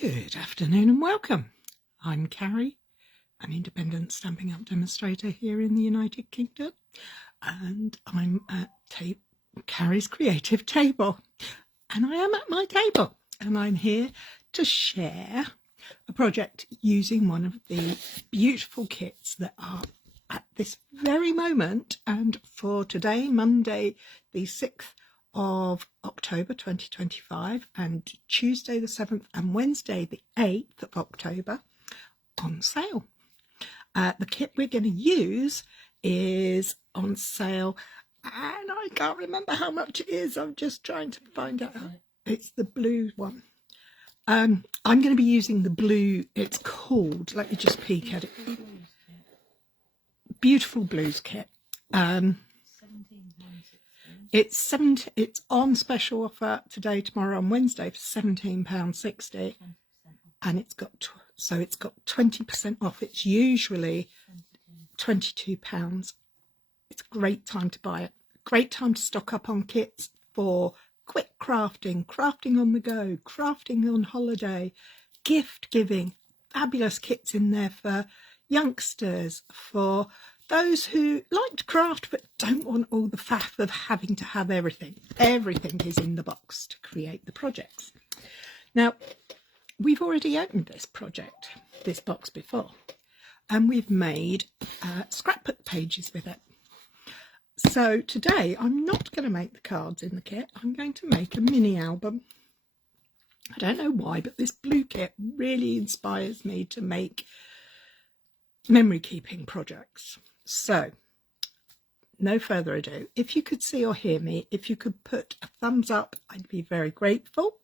Good afternoon and welcome. I'm Carrie, an independent Stampin' Up demonstrator here in the United Kingdom, and I'm at Carrie's Creative Table. And I am at my table, and I'm here to share a project using one of the beautiful kits that are at this very moment, and for today, Monday the 6th of October 2025, and Tuesday the 7th and Wednesday the 8th of October on sale. The kit we're going to use is on sale, and I can't remember how much it is. I'm just trying to find out. It's the blue one. I'm going to be using the blue. It's called, let me just peek at it. Beautiful Blues kit. It's on special offer today, tomorrow, and Wednesday for £17.60, and it's got 20% off. It's usually £22. It's a great time to buy it. Great time to stock up on kits for quick crafting, crafting on the go, crafting on holiday, gift giving. Fabulous kits in there for youngsters, for those who like to craft but don't want all the faff of having to have everything. Everything is in the box to create the projects. Now, we've already opened this box before, and we've made scrapbook pages with it. So today I'm not going to make the cards in the kit. I'm going to make a mini album. I don't know why, but this blue kit really inspires me to make memory keeping projects. So no further ado, if you could see or hear me, if you could put a thumbs up, I'd be very grateful.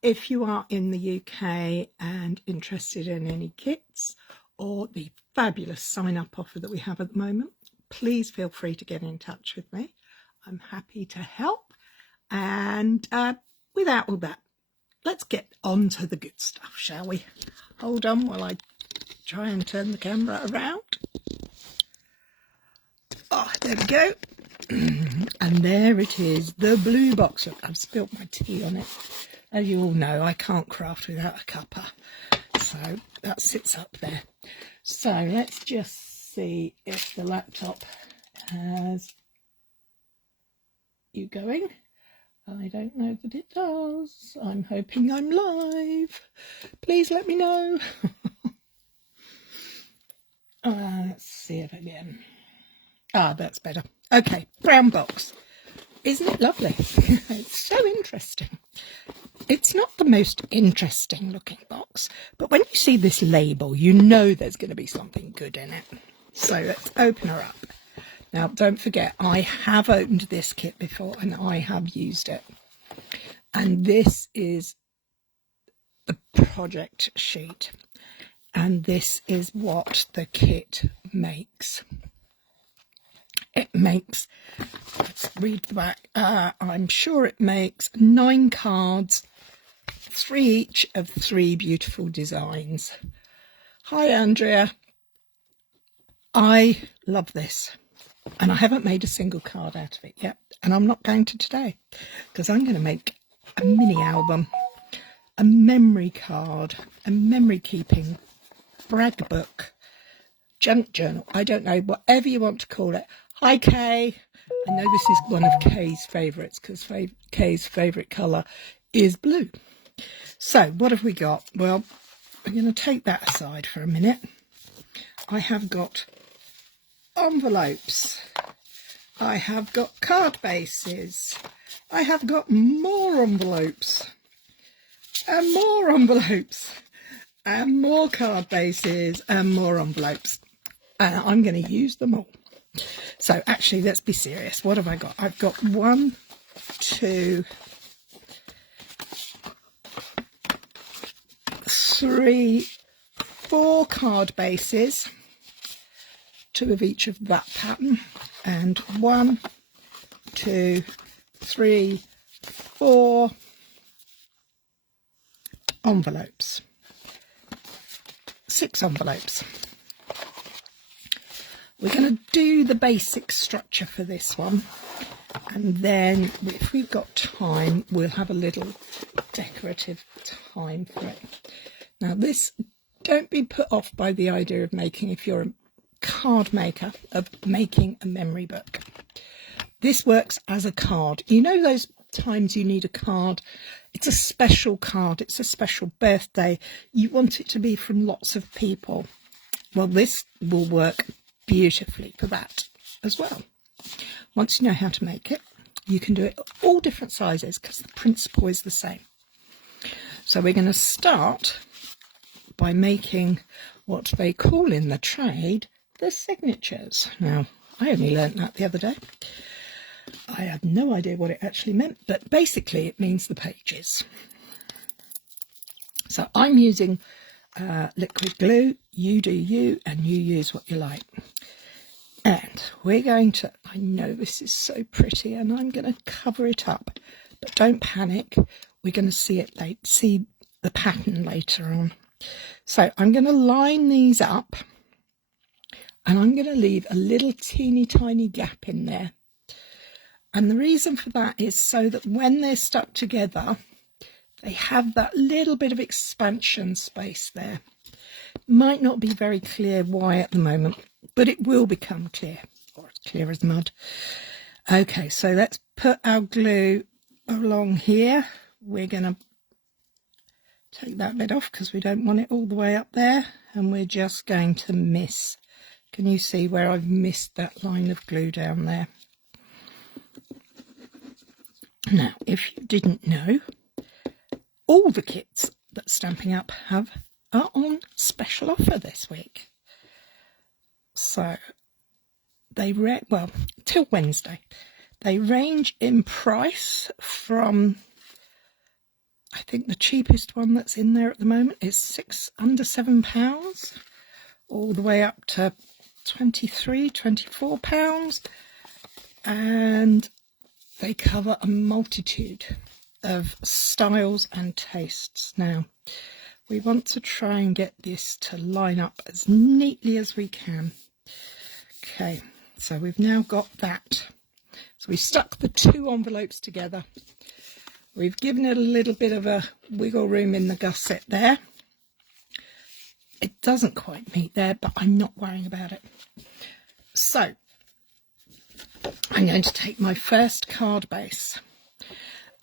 If you are in the UK and interested in any kits or the fabulous sign up offer that we have at the moment, please feel free to get in touch with me. I'm happy to help. And without all that, let's get on to the good stuff, shall we? Hold on while I try and turn the camera around. Oh, there we go. And there it is, the blue box. Look, I've spilt my tea on it. As you all know, I can't craft without a cuppa. So that sits up there. So let's just see if the laptop has you going. I don't know that it does. I'm hoping I'm live. Please let me know. Let's see it again. That's better. Okay, brown box. Isn't it lovely? It's so interesting. It's not the most interesting looking box, but when you see this label, you know there's going to be something good in it. So let's open her up. Now, don't forget, I have opened this kit before and I have used it. And this is the project sheet. And this is what the kit makes. It makes, let's read the back, I'm sure it makes 9 cards, 3 each of 3 beautiful designs. Hi, Andrea. I love this. And I haven't made a single card out of it yet. And I'm not going to today, because I'm going to make a mini album, a memory card, a memory keeping brag book, junk journal, I don't know, whatever you want to call it. Hi, Kay. I know this is one of Kay's favourites, because Kay's favourite colour is blue. So what have we got? Well, I'm going to take that aside for a minute. I have got envelopes. I have got card bases. I have got more envelopes. And more envelopes. And more card bases. And more envelopes. And I'm going to use them all. So actually, let's be serious. What have I got? I've got 1, 2, 3, 4 card bases, 2 of each of that pattern, and 1, 2, 3, 4 envelopes, 6 envelopes. We're going to do the basic structure for this one. And then if we've got time, we'll have a little decorative time for it. Now this, don't be put off by the idea of making, if you're a card maker, of making a memory book. This works as a card. You know those times you need a card? It's a special card. It's a special birthday. You want it to be from lots of people. Well, this will work beautifully for that as well. Once you know how to make it, you can do it all different sizes because the principle is the same. So we're going to start by making what they call in the trade the signatures. Now, I only learnt that the other day. I had no idea what it actually meant, but basically it means the pages. So I'm using liquid glue. You do you, and you use what you like. And we're going to, I know this is so pretty, and I'm going to cover it up, but don't panic. We're going to see it see the pattern later on. So I'm going to line these up, and I'm going to leave a little teeny tiny gap in there. And the reason for that is so that when they're stuck together, they have that little bit of expansion space there. Might not be very clear why at the moment, but it will become clear, or as clear as mud. Okay, so let's put our glue along here. We're going to take that bit off because we don't want it all the way up there, and we're just going to miss. Can you see where I've missed that line of glue down there? Now, if you didn't know, all the kits that Stampin' Up have are on special offer this week. So they well, till Wednesday. They range in price from, I think the cheapest one that's in there at the moment is under £7, all the way up to £23, £24, and they cover a multitude of styles and tastes. Now, we want to try and get this to line up as neatly as we can. Okay, so we've now got that. So we stuck the two envelopes together. We've given it a little bit of a wiggle room in the gusset there. It doesn't quite meet there, but I'm not worrying about it. So I'm going to take my first card base,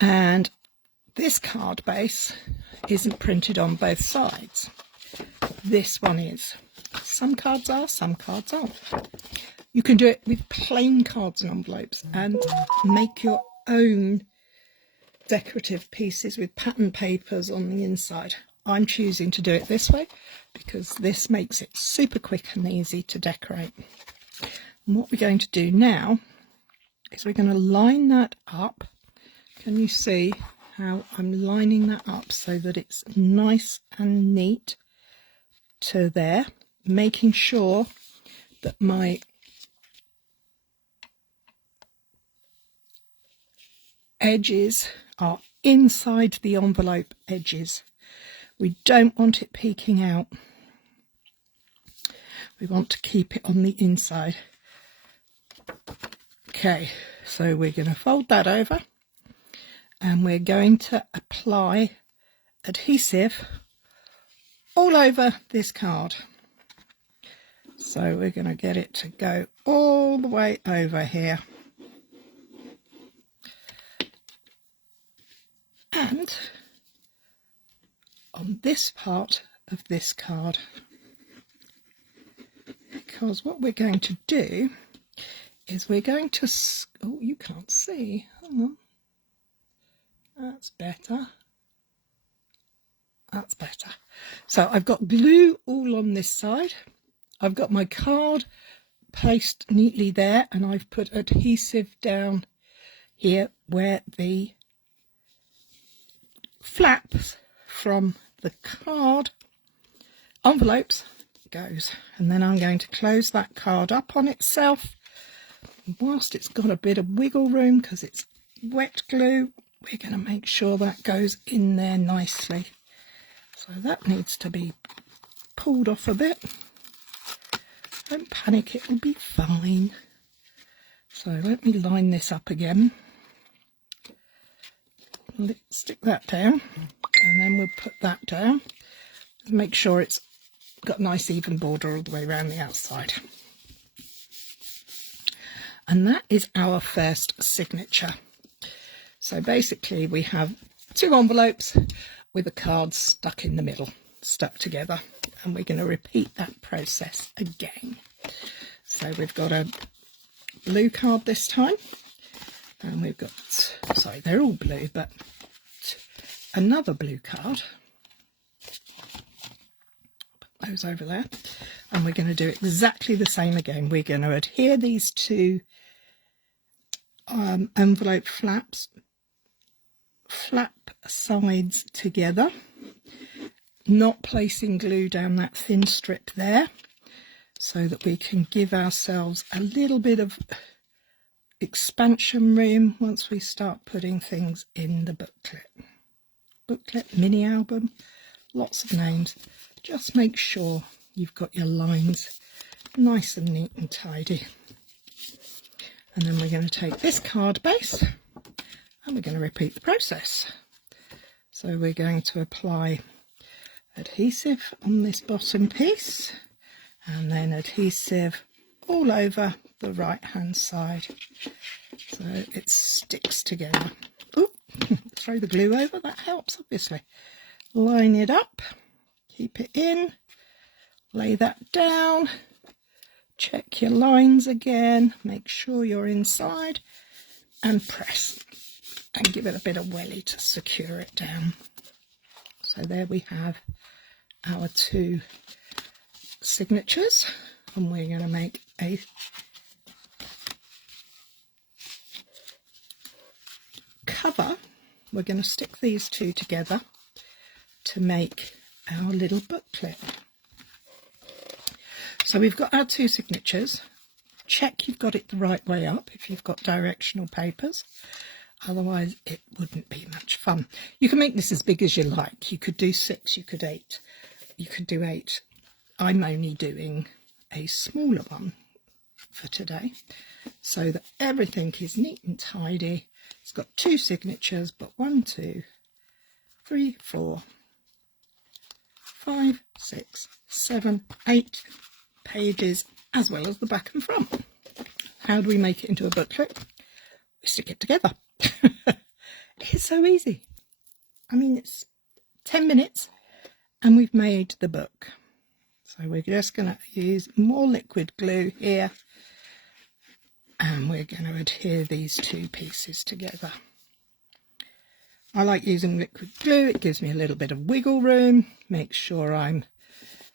and this card base isn't printed on both sides. This one is. Some cards are, some cards aren't. You can do it with plain cards and envelopes and make your own decorative pieces with pattern papers on the inside. I'm choosing to do it this way because this makes it super quick and easy to decorate. And what we're going to do now is we're going to line that up. Can you see how I'm lining that up so that it's nice and neat to there, making sure that my edges are inside the envelope edges. We don't want it peeking out. We want to keep it on the inside. Okay, so we're going to fold that over, and we're going to apply adhesive all over this card. So we're going to get it to go all the way over here. And on this part of this card, because what we're going to do is we're going to, oh, you can't see, hang on, that's better, that's better. So I've got glue all on this side, I've got my card placed neatly there, and I've put adhesive down here where the flaps from the card envelopes goes. And then I'm going to close that card up on itself. Whilst it's got a bit of wiggle room because it's wet glue, we're going to make sure that goes in there nicely. So that needs to be pulled off a bit. Don't panic, it will be fine. So let me line this up again. Stick that down, and then we'll put that down. Make sure it's got a nice even border all the way around the outside. And that is our first signature. So basically we have 2 envelopes with a card stuck in the middle, stuck together, and we're going to repeat that process again. So we've got a blue card this time, and we've got, sorry, they're all blue, but another blue card. Put those over there, and we're going to do exactly the same again. We're going to adhere these 2 envelope flaps, flap sides together, not placing glue down that thin strip there, so that we can give ourselves a little bit of expansion room once we start putting things in the booklet. Booklet, mini album, lots of names. Just make sure you've got your lines nice and neat and tidy. And then we're going to take this card base and we're going to repeat the process. So we're going to apply adhesive on this bottom piece, and then adhesive all over the right hand side so it sticks together. Ooh, throw the glue over, that helps obviously. Line it up, keep it in, lay that down, check your lines again, make sure you're inside, and press and give it a bit of welly to secure it down. So there we have our 2 signatures, and we're going to make a cover. We're going to stick these 2 together to make our little booklet. So we've got our 2 signatures. Check you've got it the right way up if you've got directional papers, otherwise it wouldn't be much fun. You can make this as big as you like. You could do 6, you could 8, you could do 8. I'm only doing a smaller one for today so that everything is neat and tidy. It's got 2 signatures, but 1, 2, 3, 4, 5, 6, 7, 8 pages, as well as the back and front. How do we make it into a booklet? We stick it together. It's so easy. I mean, it's 10 minutes and we've made the book. So we're just going to use more liquid glue here, and we're going to adhere these 2 pieces together. I like using liquid glue. It gives me a little bit of wiggle room. Make sure I'm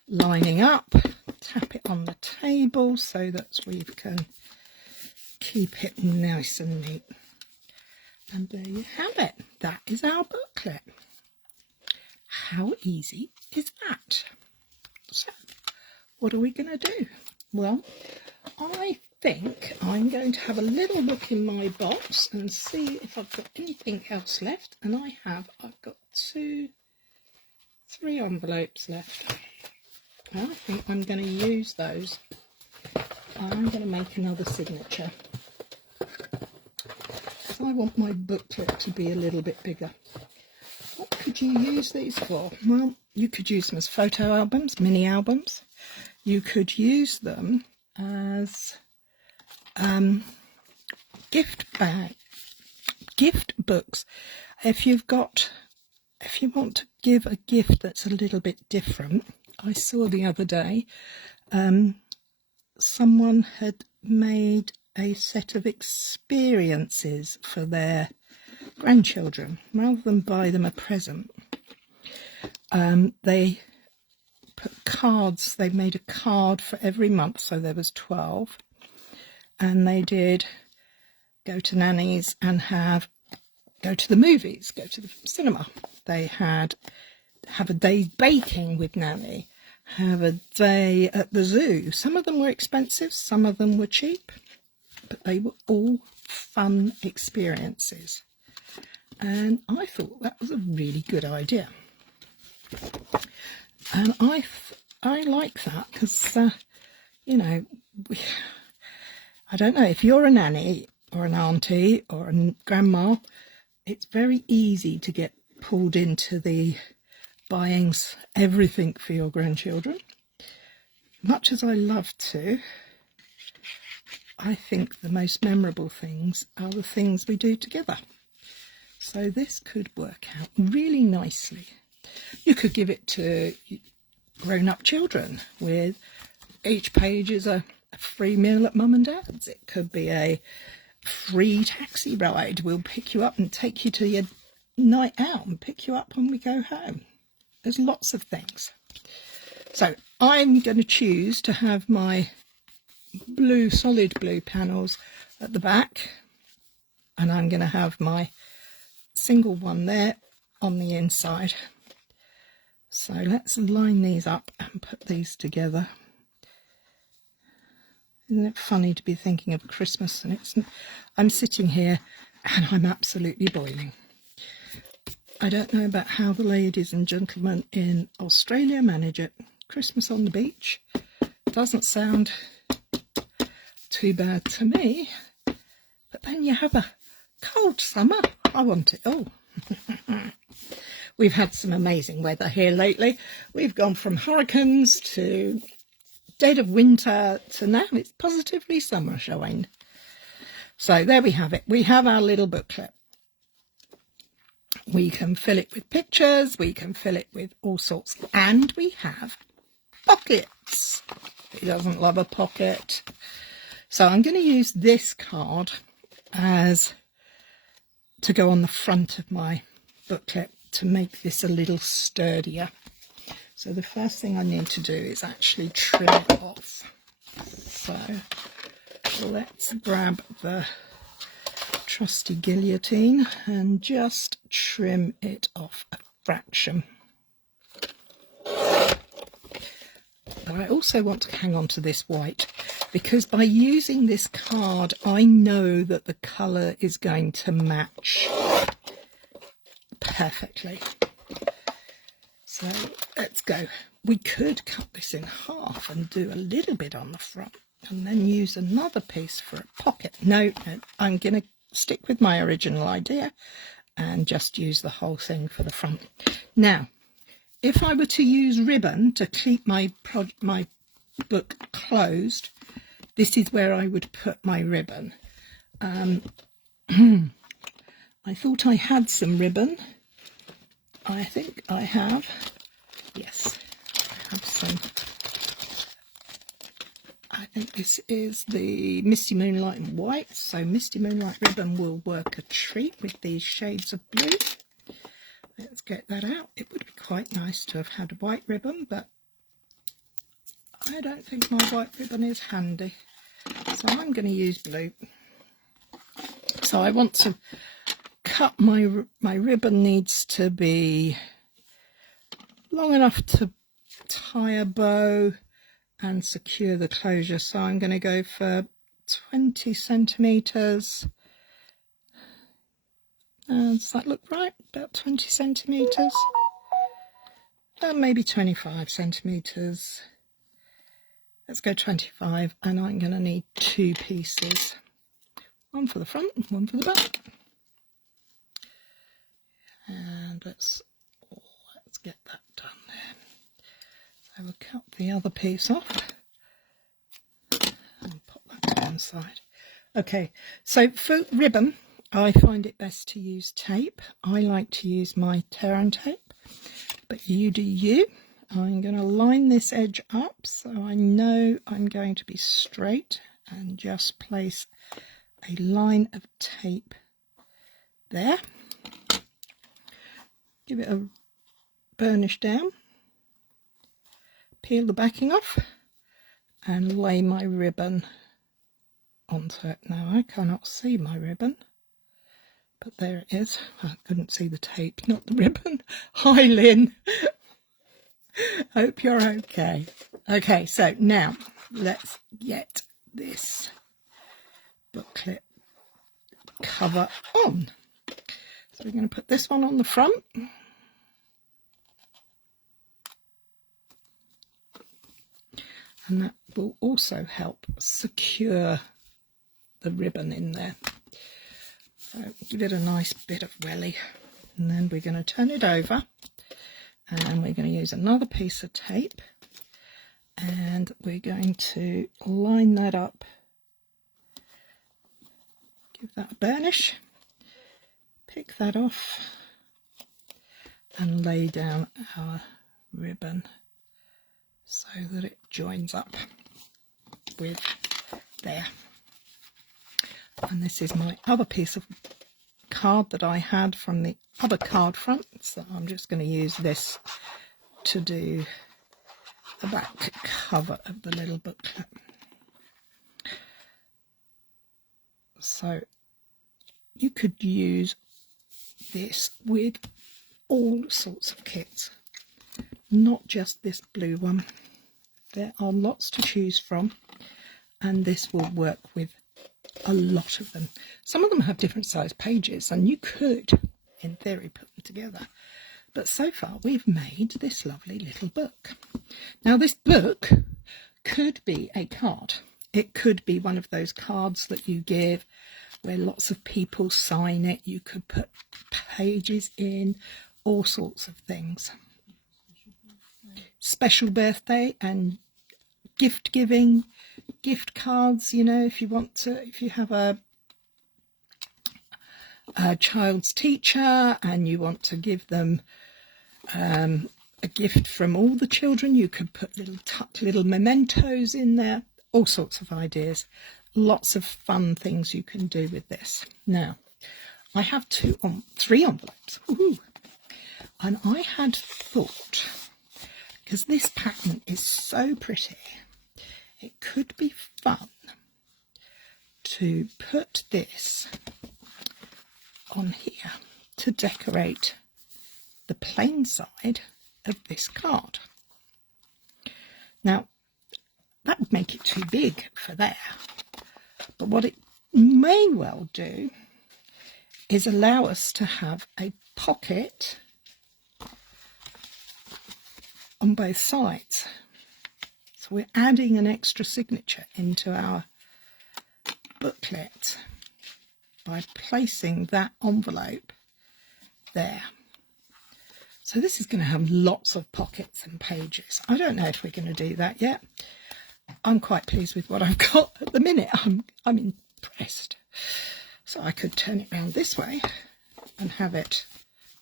lining up. Tap it on the table so that we can keep it nice and neat. And there you have it. That is our booklet. How easy is that? So, what are we going to do? Well, I think I'm going to have a little look in my box and see if I've got anything else left. And I've got 3 envelopes left. I think I'm going to use those. I'm going to make another signature. I want my booklet to be a little bit bigger. What could you use these for? Well, you could use them as photo albums, mini albums. You could use them as gift books. If you want to give a gift that's a little bit different. I saw the other day someone had made a set of experiences for their grandchildren. Rather than buy them a present, they put cards. They made a card for every month, so there was 12, and they did go to Nanny's and go to the movies, go to the cinema. They have a day baking with Nanny, have a day at the zoo. Some of them were expensive, some of them were cheap, but they were all fun experiences. And I thought that was a really good idea. And I like that because, you know, I don't know, if you're a nanny or an auntie or a grandma, it's very easy to get pulled into the buying everything for your grandchildren. Much as I love to, I think the most memorable things are the things we do together. So this could work out really nicely. You could give it to grown-up children with each page is a free meal at mum and dad's. It could be a free taxi ride. We'll pick you up and take you to your night out and pick you up when we go home. There's lots of things. So I'm going to choose to have my blue, solid blue panels at the back, and I'm going to have my single one there on the inside. So let's line these up and put these together. Isn't it funny to be thinking of Christmas and I'm sitting here and I'm absolutely boiling. I don't know about how the ladies and gentlemen in Australia manage it. Christmas on the beach doesn't sound too bad to me, but then you have a cold summer. I want it all. We've had some amazing weather here lately. We've gone from hurricanes to dead of winter to now it's positively summer showing. So there we have it. We have our little booklet. We can fill it with pictures, we can fill it with all sorts, and we have pockets. Who doesn't love a pocket? So I'm going to use this card to go on the front of my booklet to make this a little sturdier. So the first thing I need to do is actually trim it off. So let's grab the trusty guillotine and just trim it off a fraction. But I also want to hang on to this white, because by using this card I know that the colour is going to match perfectly. So let's go. We could cut this in half and do a little bit on the front and then use another piece for a pocket. No, I'm going to stick with my original idea and just use the whole thing for the front. Now, if I were to use ribbon to keep my book closed, this is where I would put my ribbon. I thought I had some ribbon. I think I have. Yes, I have some. I think this is the Misty Moonlight in white. So Misty Moonlight ribbon will work a treat with these shades of blue. Let's get that out. It would be quite nice to have had white ribbon, but I don't think my white ribbon is handy. So I'm going to use blue. So I want to cut my ribbon needs to be long enough to tie a bow and secure the closure. So I'm going to go for 20 centimetres. Does that look right? About 20 centimetres? Maybe 25 centimetres. Let's go 25, and I'm going to need two pieces. One for the front and one for the back. And let's get that done there. So we'll cut the other piece off and pop that to one side. Okay, so for ribbon, I find it best to use tape. I like to use my tear and tape, but you do you. I'm going to line this edge up so I know I'm going to be straight, and just place a line of tape there. Give it a burnish down, peel the backing off and lay my ribbon onto it. Now I cannot see my ribbon, but there it is. I couldn't see the tape, not the ribbon. Hi Lynn. Hope you're okay. Okay, so now let's get this booklet cover on. So we're going to put this one on the front. And that will also help secure the ribbon in there. So give it a nice bit of welly, and then we're going to turn it over, and we're going to use another piece of tape, and we're going to line that up, give that a burnish, pick that off, and lay down our ribbon so that it joins up with there. And this is my other piece of card that I had from the other card front, so I'm just going to use this to do the back cover of the little booklet. So you could use this with all sorts of kits, not just this blue one. There are lots to choose from, and this will work with a lot of them. Some of them have different size pages, and you could, in theory, put them together. But so far, we've made this lovely little book. Now, this book could be a card. It could be one of those cards that you give where lots of people sign it. You could put pages in, all sorts of things. Special birthday and gift giving, gift cards, you know, if you want to, if you have a child's teacher and you want to give them a gift from all the children, you could put little mementos in there, all sorts of ideas. Lots of fun things you can do with this. Now, I have three envelopes. Ooh. And I had thought, because this pattern is so pretty, it could be fun to put this on here to decorate the plain side of this card. Now, that would make it too big for there, but what it may well do is allow us to have a pocket on both sides. So we're adding an extra signature into our booklet by placing that envelope there. So this is going to have lots of pockets and pages. I don't know if we're going to do that yet. I'm quite pleased with what I've got at the minute. I'm impressed. So I could turn it around this way and have it.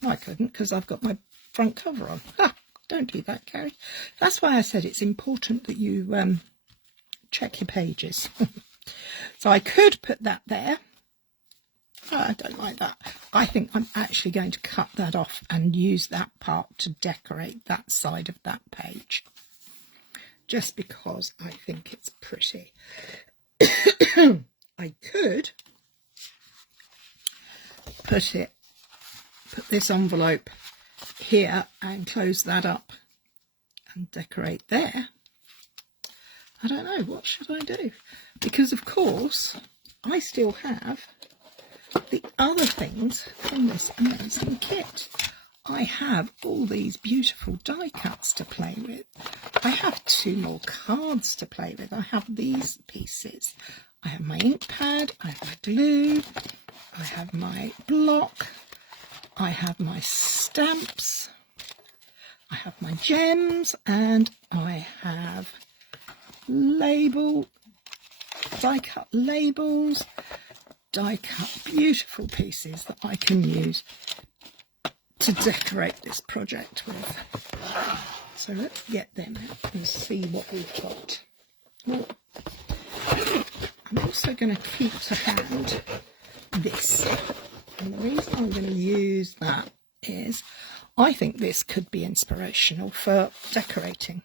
No, I couldn't, because I've got my front cover on. Ah, don't do that, Carrie. That's why I said it's important that you check your pages. So I could put that there. Oh, I don't like that. I think I'm actually going to cut that off and use that part to decorate that side of that page, just because I think it's pretty. I could put this envelope here and close that up and decorate there. I don't know, what should I do? Because of course I still have the other things from this amazing kit. I have all these beautiful die cuts to play with. I have 2 more cards to play with. I have these pieces. I have my ink pad, I have my glue, I have my block, I have my stamps, I have my gems, and I have die cut labels, die cut beautiful pieces that I can use to decorate this project with. So let's get them out and see what we've got. Well, I'm also going to keep to hand this, and the reason I'm going to use that is I think this could be inspirational for decorating.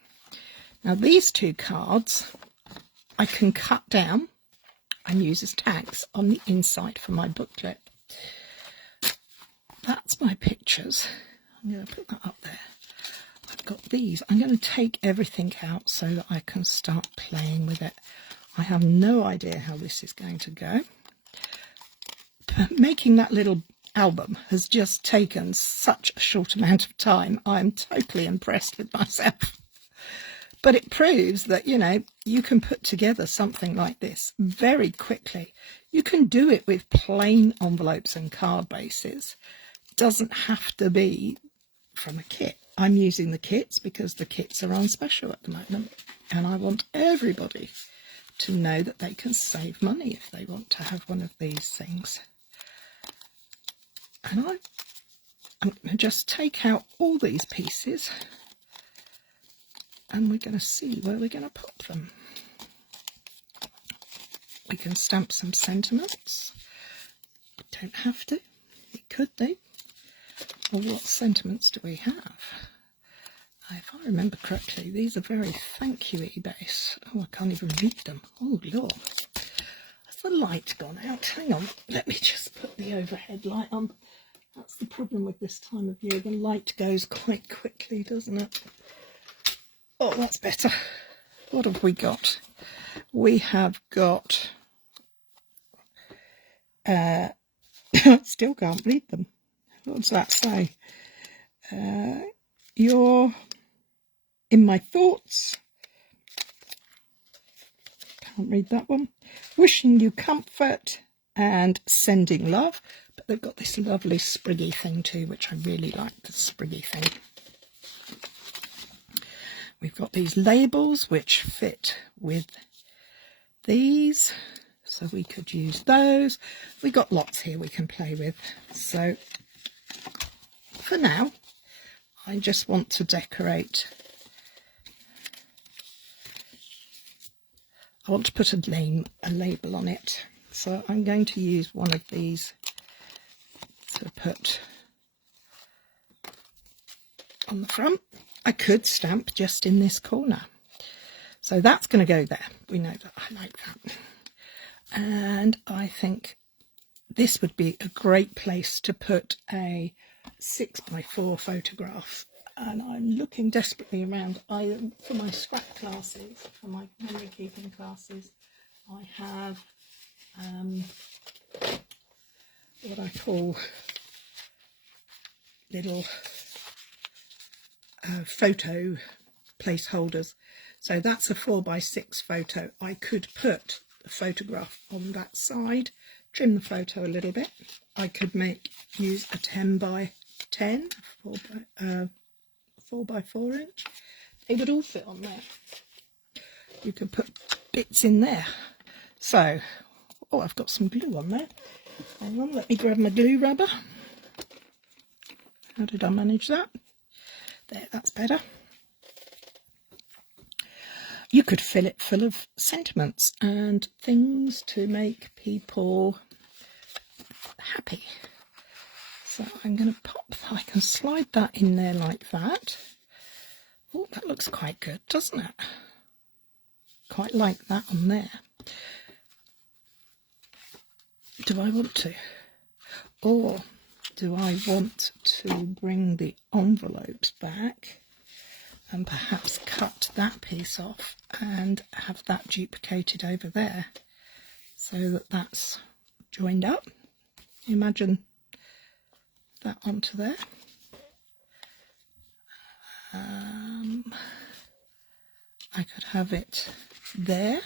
Now these 2 cards I can cut down and use as tags on the inside for my booklet. That's my pictures. I'm going to put that up there. I've got these. I'm going to take everything out so that I can start playing with it. I have no idea how this is going to go. Making that little album has just taken such a short amount of time. I'm totally impressed with myself. But it proves that, you know, you can put together something like this very quickly. You can do it with plain envelopes and card bases. It doesn't have to be from a kit. I'm using the kits because the kits are on special at the moment, and I want everybody to know that they can save money if they want to have one of these things. And I'm going to just take out all these pieces, and we're going to see where we're going to pop them. We can stamp some sentiments. Don't have to. We could do. Well, what sentiments do we have? If I remember correctly, these are very thank you-y base. Oh, I can't even read them. Oh, Lord. Has the light gone out? Hang on. Let me just put the overhead light on. That's the problem with this time of year. The light goes quite quickly, doesn't it? Oh, that's better. What have we got? We have got... still can't read them. What does that say? You're in my thoughts. Can't read that one. Wishing you comfort and sending love. But they've got this lovely spriggy thing too, which I really like, the spriggy thing. We've got these labels which fit with these, so we could use those. We've got lots here we can play with. So for now, I just want to decorate. I want to put a label on it. So I'm going to use one of these to put on the front. I could stamp just in this corner. So that's going to go there. We know that I like that. And I think this would be a great place to put a 6x4 photograph. And I'm looking desperately around. For my scrap classes, for my memory keeping classes, I have what I call little photo placeholders. So that's a 4x6 photo. I could put the photograph on that side, trim the photo a little bit. I could use a 10x10, 4x4 inch. They would all fit on there. You could put bits in there. So, oh, I've got some glue on there. Hang on, let me grab my glue rubber. How did I manage that? There, that's better. You could fill it full of sentiments and things to make people happy. So I'm going to pop, I can slide that in there like that. Oh, that looks quite good, doesn't it? Quite like that on there. Do I want to? Or do I want to bring the envelopes back and perhaps cut that piece off and have that duplicated over there so that that's joined up? Imagine that onto there. I could have it there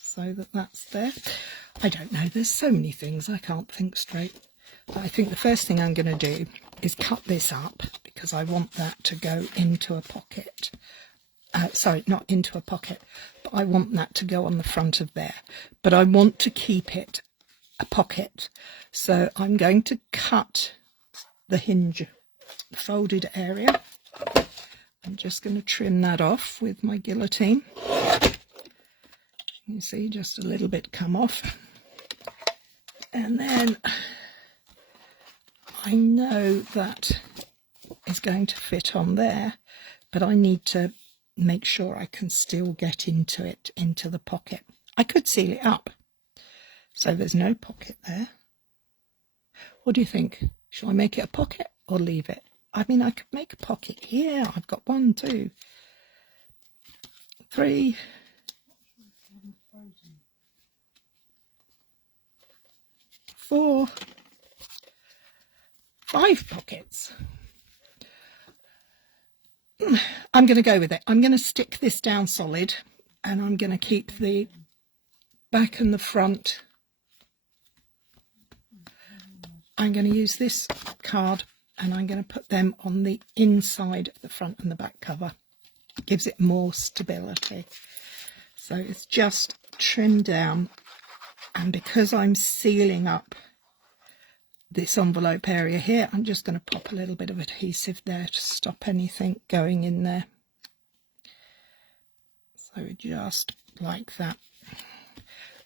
so that that's there. I don't know, there's so many things I can't think straight. But I think the first thing I'm going to do is cut this up because I want that to go into a pocket. Sorry, not into a pocket, but I want that to go on the front of there. But I want to keep it a pocket. So I'm going to cut the hinge, the folded area. I'm just going to trim that off with my guillotine. You see, just a little bit come off. And then I know that is going to fit on there, but I need to make sure I can still get into it, into the pocket. I could seal it up, so there's no pocket there. What do you think? Shall I make it a pocket or leave it? I mean, I could make a pocket here. I've got 1, 2, 3, 4, 5 pockets. I'm going to go with it. I'm going to stick this down solid, and I'm going to keep the back and the front. I'm going to use this card, and I'm going to put them on the inside of the front and the back cover. It gives it more stability. So it's just trimmed down, and because I'm sealing up this envelope area here, I'm just going to pop a little bit of adhesive there to stop anything going in there. So just like that.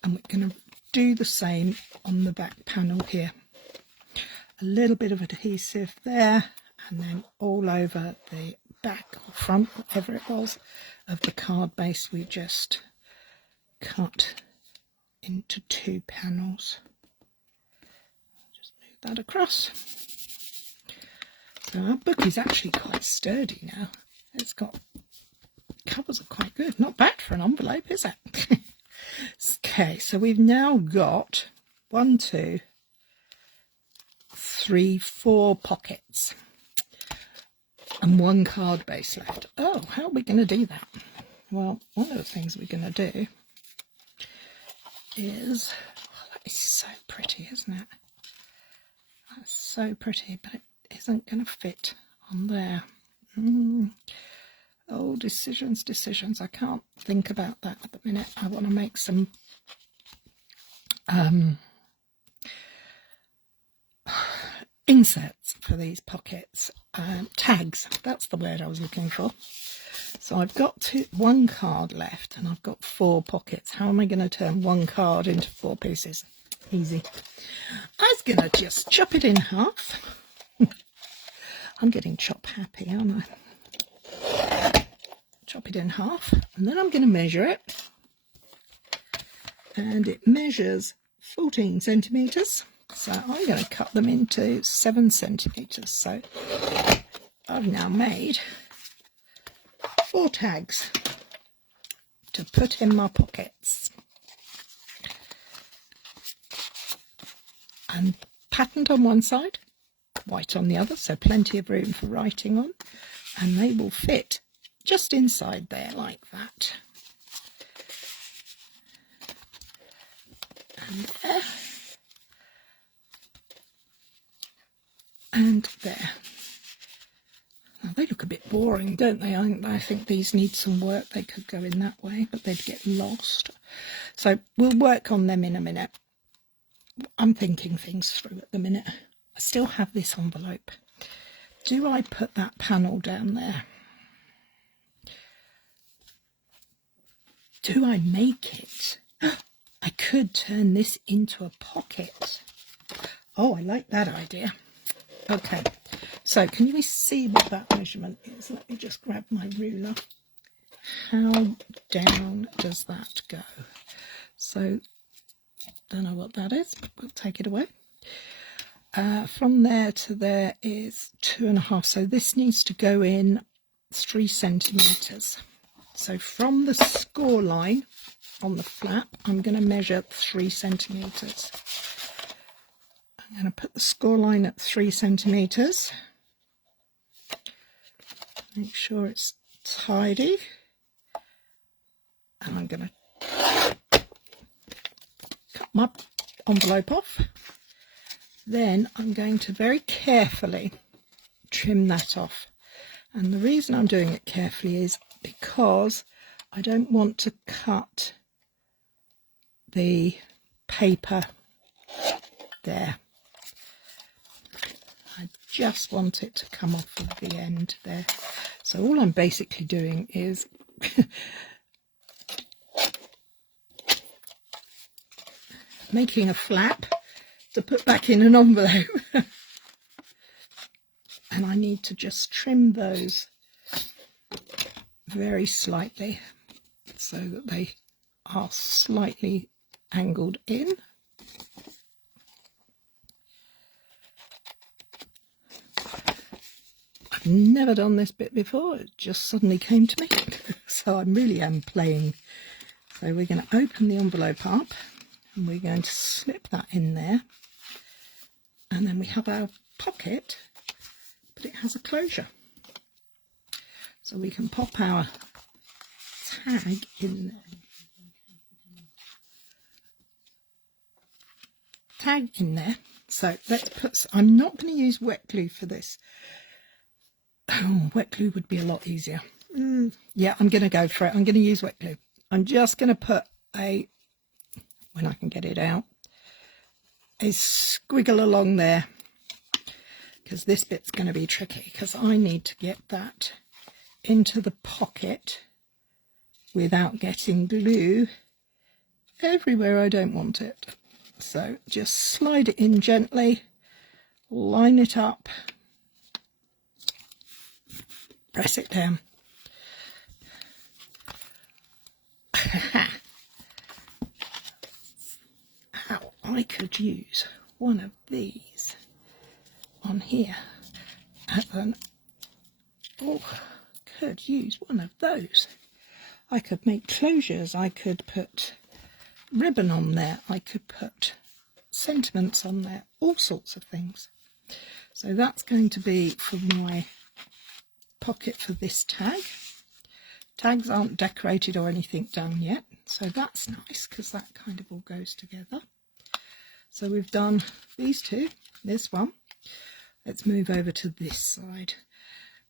And we're going to do the same on the back panel here. A little bit of adhesive there, and then all over the back or front, whatever it was, of the card base we just cut into 2 panels. Just move that across. So our book is actually quite sturdy now. It's got, covers are quite good. Not bad for an envelope, is it? Okay, so we've now got 1, 2, 3, 4 pockets and 1 card base left. Oh, how are we going to do that? Well, one of the things we're going to do is, oh, that is so pretty, isn't it? That's so pretty, but it isn't going to fit on there. Oh, decisions. I can't think about that at the minute. I want to make some inserts for these pockets. Tags, that's the word I was looking for. So I've got 1 card left, and I've got 4 pockets. How am I going to turn 1 card into 4 pieces? Easy. I was going to just chop it in half. I'm getting chop happy, aren't I? Chop it in half, and then I'm going to measure it. And it measures 14 centimetres. So I'm going to cut them into 7 centimetres. So I've now made 4 tags to put in my pockets. And patterned on one side, white on the other, so plenty of room for writing on. And they will fit just inside there like that. And there. And there. Now they look a bit boring, don't they? I think these need some work. They could go in that way, but they'd get lost. So we'll work on them in a minute. I'm thinking things through at the minute. I still have this envelope. Do I put that panel down there? Do I make it? I could turn this into a pocket. Oh, I like that idea. Okay, so can you see what that measurement is? Let me just grab my ruler. How down does that go? So, don't know what that is, but we'll take it away. From there to there is 2.5, so this needs to go in 3 centimetres. So from the score line on the flap, I'm going to measure 3 centimetres. I'm going to put the score line at 3 centimetres. Make sure it's tidy. And I'm going to cut my envelope off. Then I'm going to very carefully trim that off. And the reason I'm doing it carefully is because I don't want to cut the paper there. I just want it to come off of the end there. So all I'm basically doing is making a flap to put back in an envelope. And I need to just trim those very slightly so that they are slightly angled in. I've never done this bit before, it just suddenly came to me. So I really am playing. So we're going to open the envelope up and we're going to slip that in there. And then we have our pocket, but it has a closure. So we can pop our tag in there. Tag in there. So let's put, I'm not going to use wet glue for this. Oh, wet glue would be a lot easier. Yeah, I'm going to go for it. I'm going to use wet glue. I'm just going to put a, when I can get it out, a squiggle along there, because this bit's going to be tricky, because I need to get that into the pocket without getting glue everywhere I don't want it. So just slide it in gently, line it up, press it down. How I could use one of these on here as an, oh, could use one of those. I could make closures, I could put ribbon on there, I could put sentiments on there, all sorts of things. So that's going to be for my pocket for this tag. Tags aren't decorated or anything done yet, so that's nice because that kind of all goes together. So we've done these two, this one. Let's move over to this side.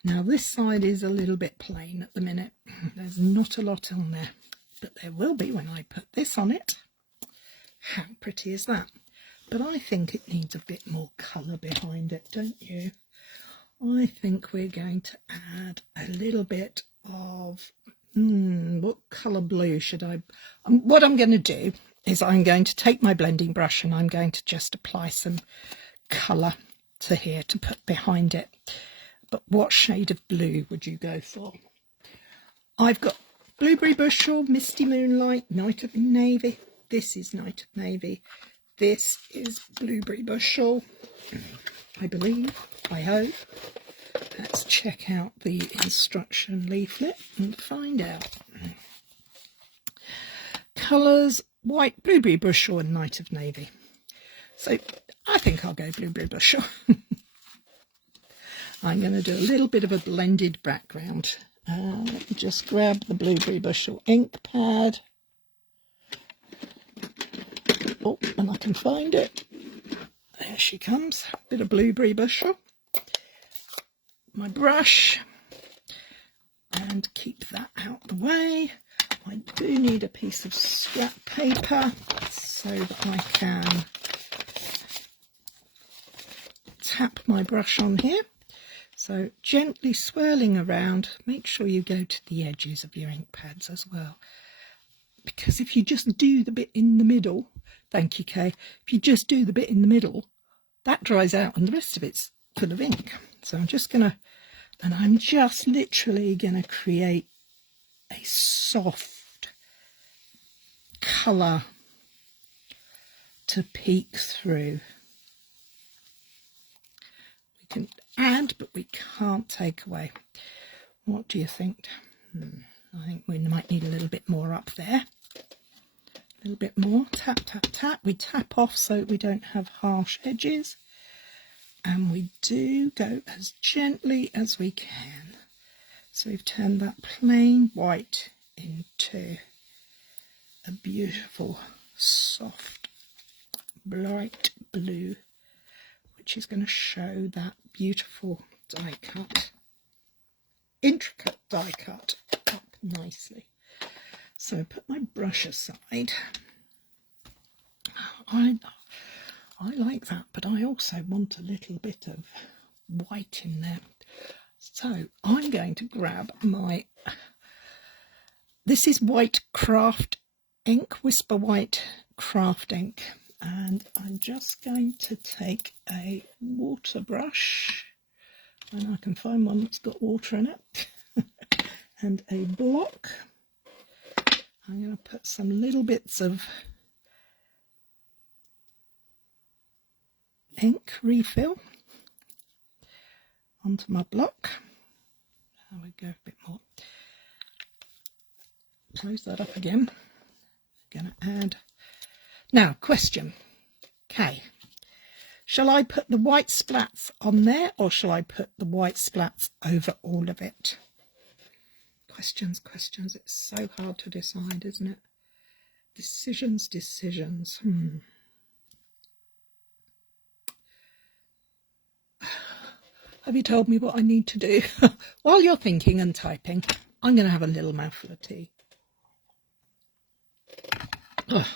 Now this side is a little bit plain at the minute. There's not a lot on there, but there will be when I put this on it. How pretty is that? But I think it needs a bit more colour behind it, don't you? I think we're going to add a little bit of, what colour blue should I, what I'm going to do is I'm going to take my blending brush and I'm going to just apply some colour to here to put behind it. But what shade of blue would you go for? I've got Blueberry Bushel, Misty Moonlight, Night of Navy. This is Night of Navy. This is Blueberry Bushel, I believe, I hope. Let's check out the instruction leaflet and find out. Colours, white, Blueberry Bushel and Night of Navy. So I think I'll go Blueberry Bushel. I'm going to do a little bit of a blended background. Let me just grab the Blueberry Bushel ink pad. Oh, and I can find it. There she comes. A bit of Blueberry Bushel. My brush. And keep that out the way. I do need a piece of scrap paper so that I can tap my brush on here. So gently swirling around, make sure you go to the edges of your ink pads as well. Because if you just do the bit in the middle, thank you Kay, if you just do the bit in the middle, that dries out and the rest of it's full of ink. So I'm just going to, and I'm just literally going to create a soft colour to peek through. We can add, but we can't take away. What do you think? I think we might need a little bit more up there. A little bit more. Tap, tap, tap. We tap off so we don't have harsh edges. And we do go as gently as we can. So we've turned that plain white into a beautiful, soft, bright blue, which is going to show that beautiful die cut, intricate die cut up nicely. So put my brush aside. I like that, but I also want a little bit of white in there. So I'm going to grab my, this is white craft ink, Whisper White craft ink. And I'm just going to take a water brush, and I can find one that's got water in it, and a block. I'm going to put some little bits of ink refill onto my block. There we go, a bit more. Close that up again. I'm going to add. Now, question, Kay, shall I put the white splats on there or shall I put the white splats over all of it? Questions, questions. It's so hard to decide, isn't it? Decisions, decisions. Have you told me what I need to do? While you're thinking and typing, I'm going to have a little mouthful of tea. Ugh.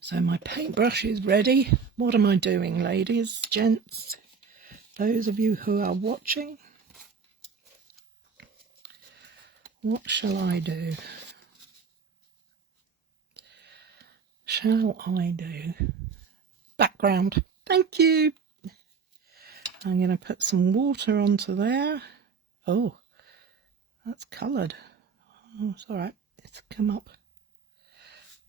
So my paintbrush is ready. What am I doing, ladies, gents? Those of you who are watching, what shall I do? Shall I do? Background. Thank you. I'm going to put some water onto there. Oh, that's coloured. Oh, it's all right. It's come up.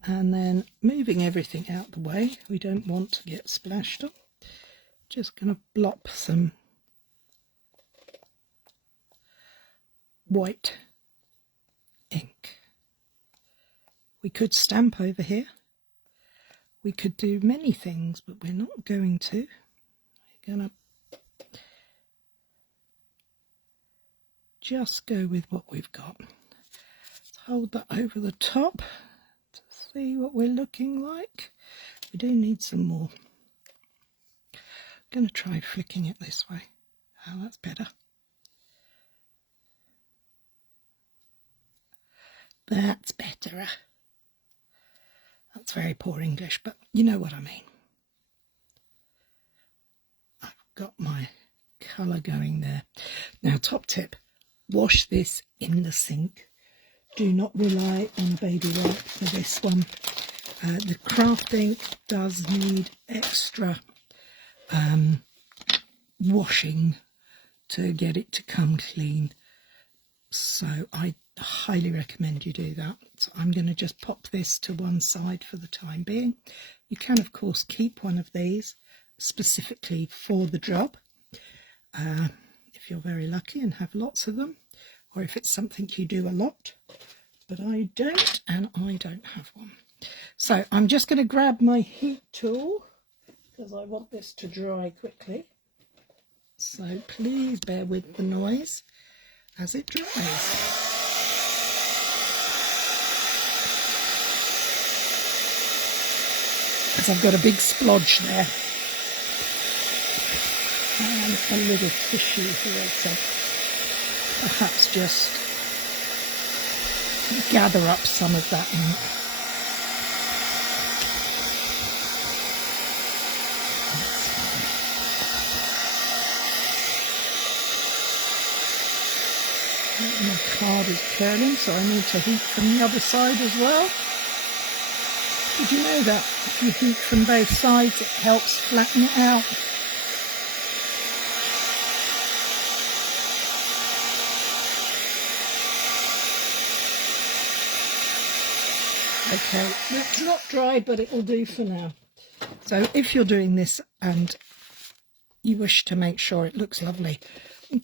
And then moving everything out the way. We don't want to get splashed up. Just going to blop some white ink. We could stamp over here. We could do many things, but we're not going to. We're going to just go with what we've got. Let's hold that over the top to see what we're looking like. We do need some more. I'm going to try flicking it this way. Oh, that's better. That's better. That's very poor English, but you know what I mean. I've got my colour going there. Now, top tip, wash this in the sink. Do not rely on baby wipe for this one. The craft ink does need extra washing to get it to come clean. So I highly recommend you do that. So I'm going to just pop this to one side for the time being. You can, of course, keep one of these specifically for the job if you're very lucky and have lots of them, or if it's something you do a lot, but I don't, and I don't have one. So I'm just going to grab my heat tool because I want this to dry quickly. So please bear with the noise as it dries. Because I've got a big splodge there and a little tissue here, so perhaps just gather up some of that ink. My card is curling, so I need to heat from the other side as well. Did you know that if you heat from both sides, it helps flatten it out? Okay, that's not dry, but it will do for now. So if you're doing this and you wish to make sure it looks lovely,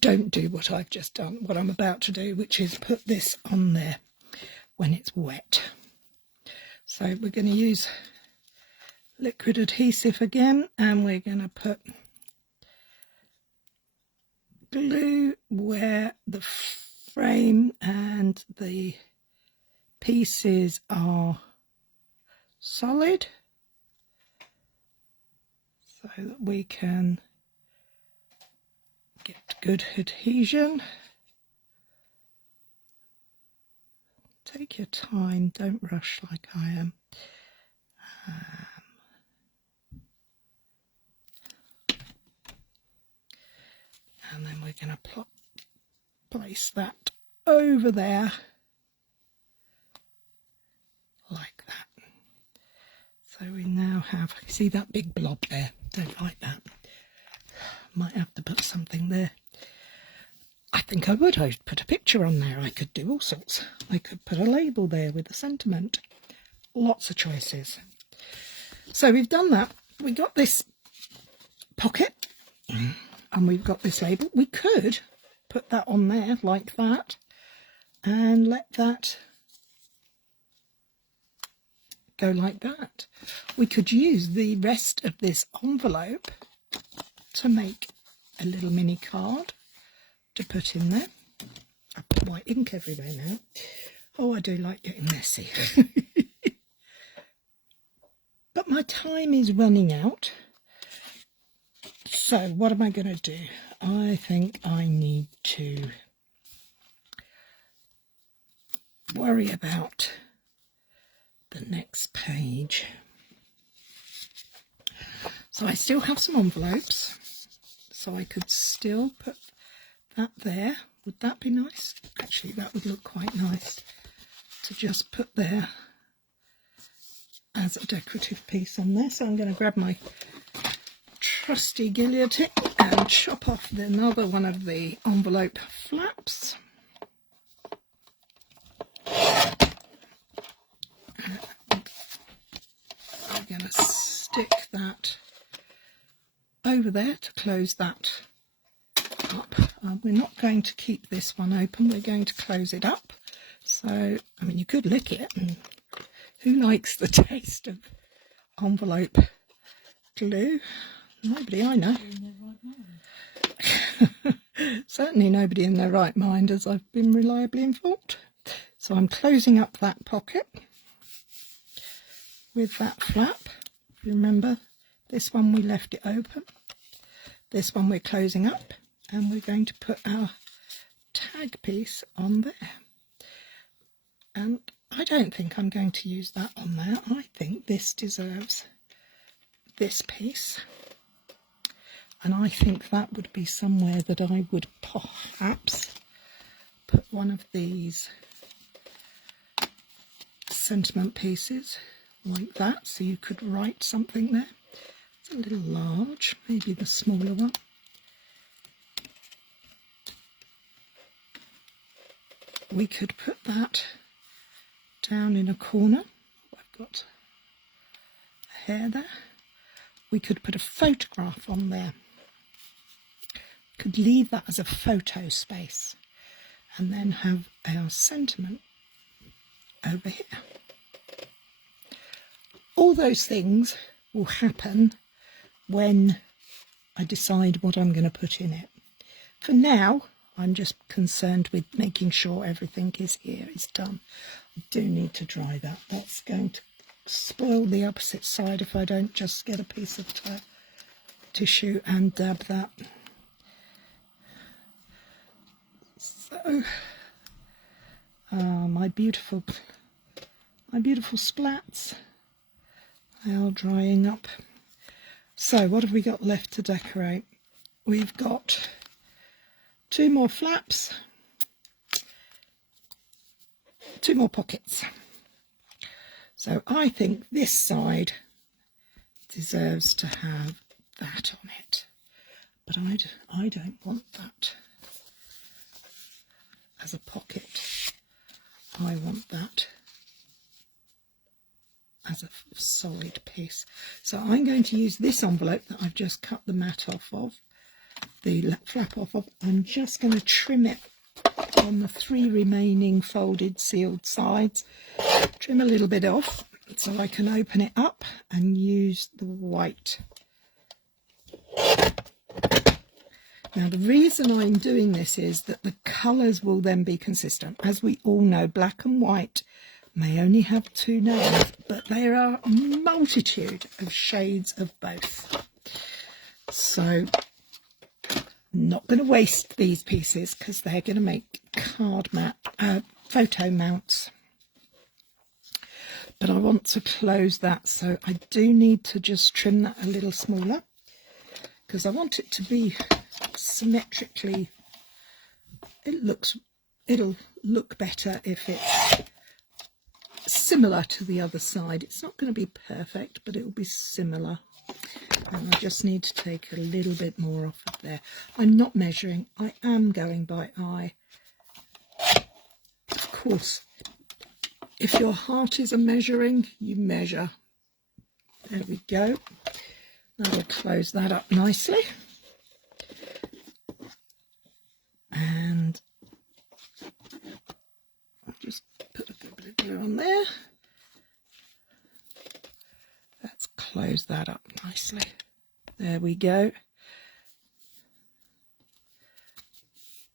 don't do what I've just done, what I'm about to do, which is put this on there when it's wet. So we're going to use liquid adhesive again, and we're going to put glue where the frame and the pieces are solid, so that we can get good adhesion. Take your time, don't rush like I am. And then we're going to place that over there like that. So we now have, see that big blob there? Don't like that. Might have to put something there. I think I would. I'd put a picture on there. I could do all sorts. I could put a label there with a sentiment. Lots of choices. So we've done that. We got this pocket and we've got this label. We could put that on there like that and let that go like that. We could use the rest of this envelope to make a little mini card to put in there. I put white my ink everywhere now. Oh, I do like getting messy. But my time is running out. So what am I going to do? I think I need to worry about the next page. So I still have some envelopes, so I could still put that there. Would that be nice? Actually, that would look quite nice to just put there as a decorative piece on there. So I'm going to grab my trusty guillotine and chop off another one of the envelope flaps. I'm going to stick that over there to close that up. We're not going to keep this one open, we're going to close it up. So, I mean, you could lick it, and who likes the taste of envelope glue? Nobody I know. Certainly nobody in their right mind, as I've been reliably informed. So I'm closing up that pocket with that flap. Remember, this one we left it open. This one we're closing up, and we're going to put our tag piece on there. And I don't think I'm going to use that on there. I think this deserves this piece. And I think that would be somewhere that I would perhaps put one of these sentiment pieces like that, so you could write something there. It's a little large, maybe the smaller one. We could put that down in a corner. I've got a hair there. We could put a photograph on there. Could leave that as a photo space and then have our sentiment over here. All those things will happen when I decide what I'm going to put in it. For now, I'm just concerned with making sure everything is done. I do need to dry that. That's going to spoil the opposite side if I don't just get a piece of tissue and dab that. So, my beautiful splats, they are drying up. So what have we got left to decorate? We've got 2 more flaps, 2 more pockets. So I think this side deserves to have that on it, but I don't want that as a pocket. I want that as a solid piece. So I'm going to use this envelope that I've just cut the mat off of, the flap off of. I'm just going to trim it on the 3 remaining folded sealed sides. Trim a little bit off so I can open it up and use the white. Now the reason I'm doing this is that the colours will then be consistent. As we all know, black and white may only have 2 names, but there are a multitude of shades of both. So I'm not going to waste these pieces because they're going to make photo mounts. But I want to close that, so I do need to just trim that a little smaller because I want it to be symmetrically. It'll look better if it's similar to the other side. It's not going to be perfect, but it will be similar. And I just need to take a little bit more off of there. I'm not measuring, I am going by eye. Of course, if your heart is a measuring, you measure. There we go. Now we'll close that up nicely. And I'll just put a bit of glue on there. Let's close that up nicely. There we go.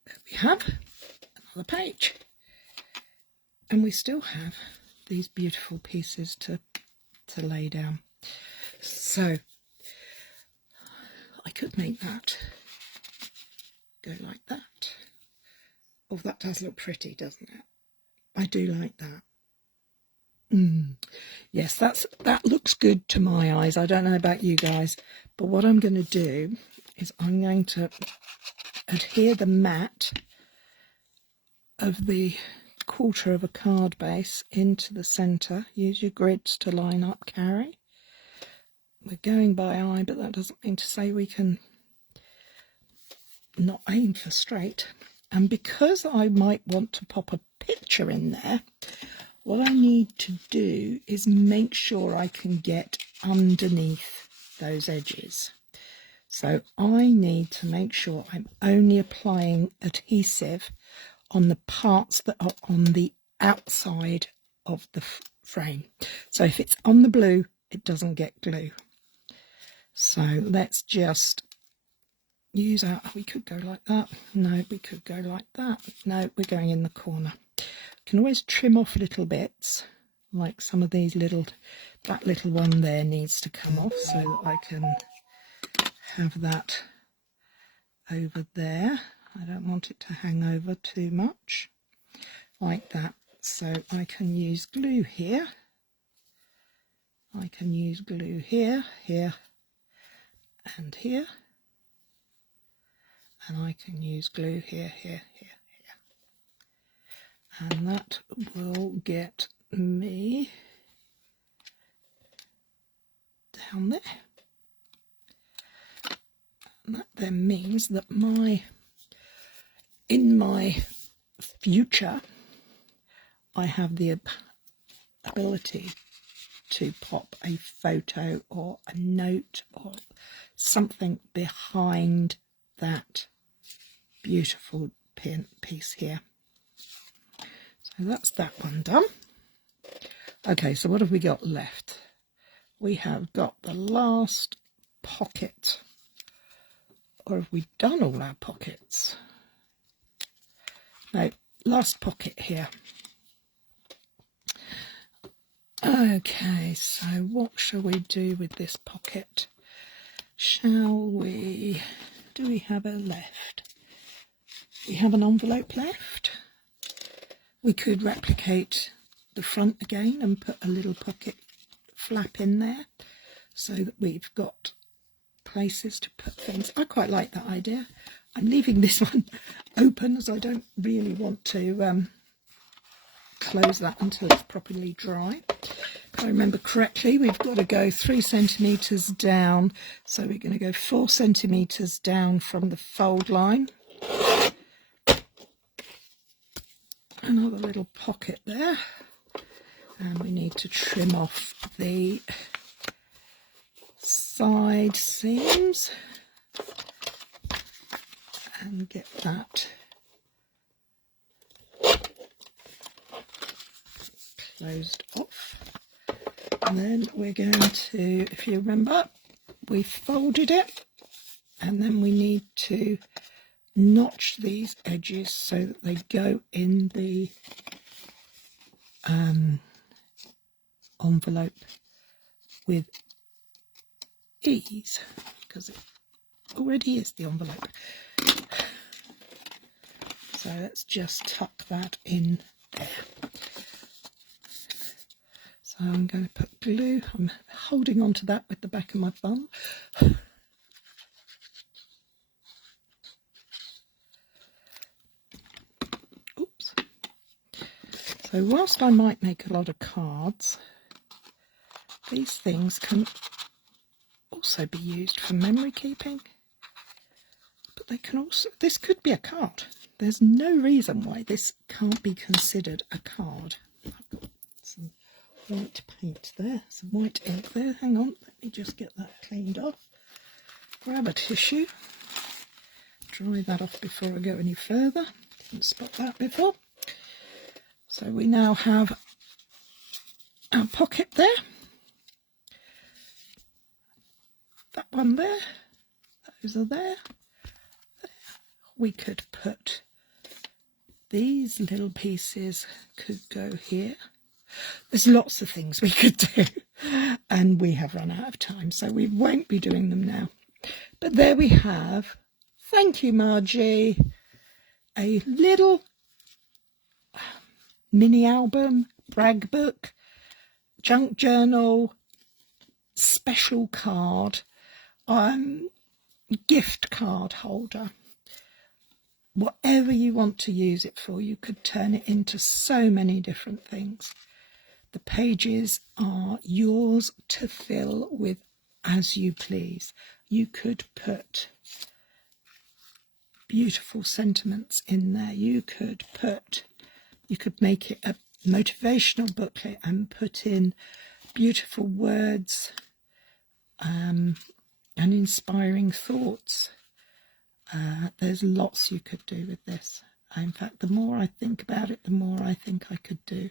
There we have. another page. And we still have these beautiful pieces to lay down. So I could make that go like that. Oh, that does look pretty, doesn't it? I do like that. Yes, that looks good to my eyes. I don't know about you guys, but what I'm going to do is I'm going to adhere the mat of the quarter of a card base into the centre. Use your grids to line up, carry. We're going by eye, but that doesn't mean to say we can not aim for straight. And because I might want to pop a picture in there, what I need to do is make sure I can get underneath those edges. So I need to make sure I'm only applying adhesive on the parts that are on the outside of the frame. So if it's on the blue, it doesn't get glue. So let's just use our, we could go like that. No, we could go like that. No, we're going in the corner. Can always trim off little bits, like some of these little, that little one there needs to come off so that I can have that over there. I don't want it to hang over too much, like that. So I can use glue here. I can use glue here, here, and here. And I can use glue here, here, here. And that will get me down there. And that then means that in my future, I have the ability to pop a photo or a note or something behind that beautiful piece here. So that's that one done. Okay, so what have we got left? We have got the last pocket. Or have we done all our pockets? No, last pocket here. Okay, so what shall we do with this pocket? Shall we... do we have a left? We have an envelope left. We could replicate the front again and put a little pocket flap in there so that we've got places to put things. I quite like that idea. I'm leaving this one open as I don't really want to close that until it's properly dry. If I remember correctly, we've got to go 3 centimetres down, so we're going to go 4 centimetres down from the fold line. Another little pocket there, and we need to trim off the side seams and get that closed off. And then we're going to, if you remember, we folded it, and then we need to notch these edges so that they go in the envelope with ease, because it already is the envelope. So let's just tuck that in there. So I'm going to put glue. I'm holding on to that with the back of my thumb. Oops. So whilst I might make a lot of cards, these things can also be used for memory keeping. But they can also, this could be a card. There's no reason why this can't be considered a card. I've got some white paint there, some white ink there. Hang on, let me just get that cleaned off. Grab a tissue, dry that off before I go any further. Didn't spot that before. So we now have our pocket there. That one there. Those are there. We could put these little pieces could go here. There's lots of things we could do, and we have run out of time, so we won't be doing them now. But there we have, thank you Margie, a little mini album, brag book, junk journal, special card, gift card holder. Whatever you want to use it for, you could turn it into so many different things. The pages are yours to fill with as you please. You could put beautiful sentiments in there. You could make it a motivational booklet and put in beautiful words and inspiring thoughts. There's lots you could do with this. In fact, the more I think about it, the more I think I could do.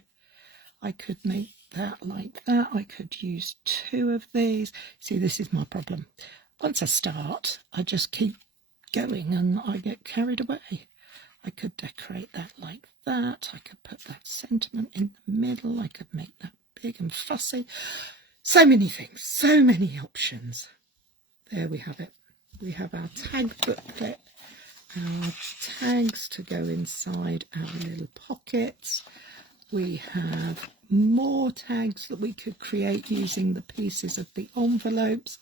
I could make that like that. I could use 2 of these. See, this is my problem. Once I start, I just keep going and I get carried away. I could decorate that like that. I could put that sentiment in the middle. I could make that big and fussy. So many things, so many options. There we have it. We have our tag booklet, our tags to go inside our little pockets. We have more tags that we could create using the pieces of the envelopes.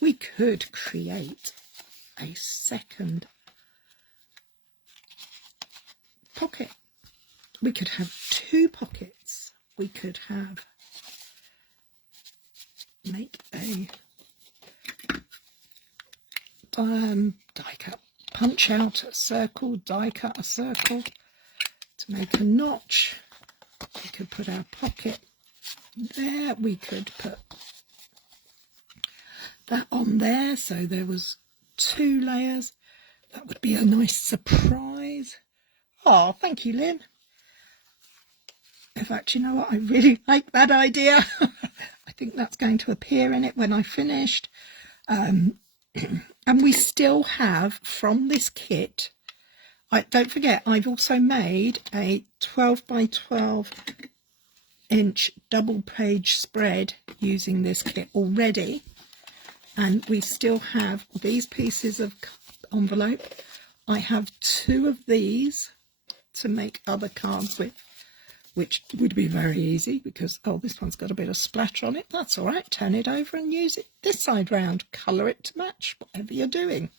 We could create a second pocket. We could have 2 pockets. We could make a die cut, punch out a circle, die cut a circle to make a notch. We could put our pocket there. We could put that on there so there was 2 layers. That would be a nice surprise. Oh, thank you, Lynn. In fact, you know what? I really like that idea. I think that's going to appear in it when I finished. And we still have from this kit, don't forget, I've also made a 12 by 12 inch double page spread using this kit already. And we still have these pieces of envelope. I have 2 of these to make other cards with, which would be very easy because, oh, this one's got a bit of splatter on it. That's all right. Turn it over and use it this side round. Colour it to match whatever you're doing.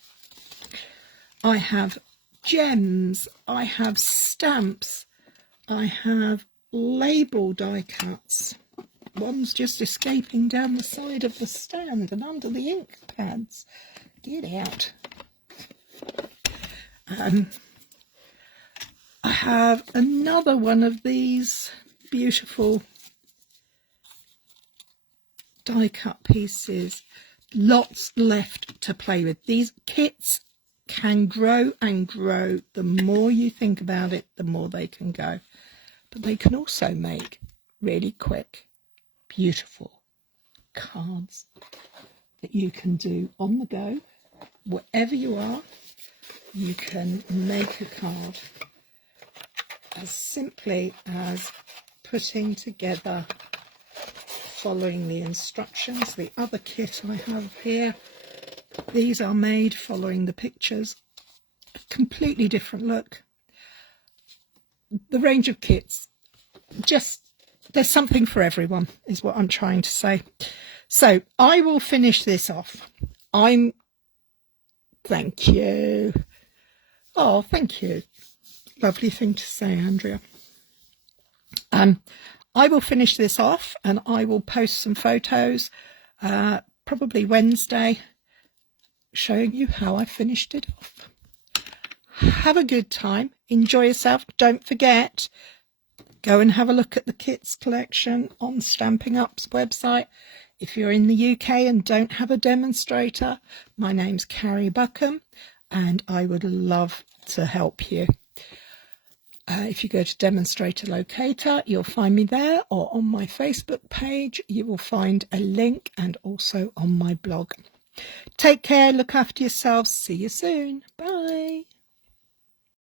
I have gems. I have stamps. I have label die cuts. One's just escaping down the side of the stand and under the ink pads. Get out. I have another one of these beautiful die cut pieces. Lots left to play with. These kits can grow and grow. The more you think about it, the more they can go. But they can also make really quick, beautiful cards that you can do on the go. Wherever you are, you can make a card as simply as putting together, following the instructions. The other kit I have here, these are made following the pictures. A completely different look. The range of kits, just there's something for everyone is what I'm trying to say. So I will finish this off. Thank you. Oh, thank you. Lovely thing to say, Andrea. I will finish this off and I will post some photos, probably Wednesday, showing you how I finished it off. Have a good time. Enjoy yourself. Don't forget, go and have a look at the kits collection on Stampin' Up's website. If you're in the UK and don't have a demonstrator, my name's Carrie Buckham and I would love to help you. If you go to Demonstrator Locator, you'll find me there, or on my Facebook page, you will find a link, and also on my blog. Take care, look after yourselves. See you soon. Bye.